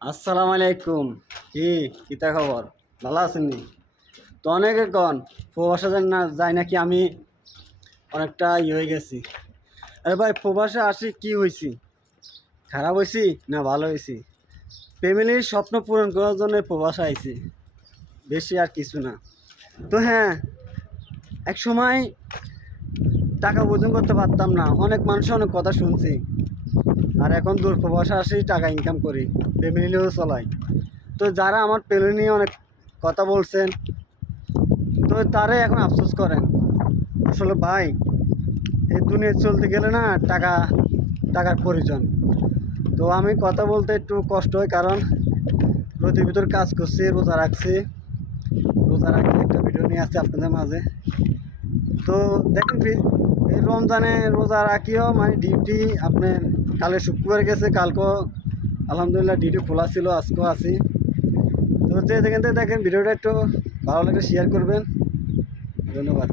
আসসালামু আলাইকুম। কিতা খবর? ভালো আছেন নি? তো অনেকে কন প্রবাসে না যাই নাকি আমি অনেকটা হয়ে গেছি। আরে ভাই, প্রবাসে আসি কি হয়েছি? খারাপ হয়েছি না ভালো হয়েছি? ফ্যামিলির স্বপ্ন পূরণ করার জন্য প্রবাসে আইছি, বেশি আর কিছু না। তো হ্যাঁ, এক সময় টাকা উপার্জন করতে পারতাম না, অনেক মানুষের অনেক কথা শুনছি। আর এখন দূর প্রবাসে আসি, টাকা ইনকাম করি, ফ্যামিলিও চলাই। তো যারা আমার ফ্যামিলি নিয়ে অনেক কথা বলছেন, তো তারাই এখন আফসোস করেন। আসলে ভাই, এই দুনিয়ায় চলতে গেলে না টাকার প্রয়োজন। তো আমি কথা বলতে একটু কষ্ট হয়, কারণ রোদের ভিতর কাজ করছি, রোজা রাখছি। রোজা রাখি একটা ভিডিও নিয়ে আসছি আপনাদের মাঝে। তো দেখেন, এই রমজানে রোজা রাখিও মানে ডিউটি আপনার কালে শুক্রবার গেছে, কালকেও আলহামদুলিল্লাহ ডিউটি খোলা ছিল, আজকেও আছি। তো যেখান থেকে দেখেন ভিডিওটা একটু ভালো লাগলে শেয়ার করবেন। ধন্যবাদ।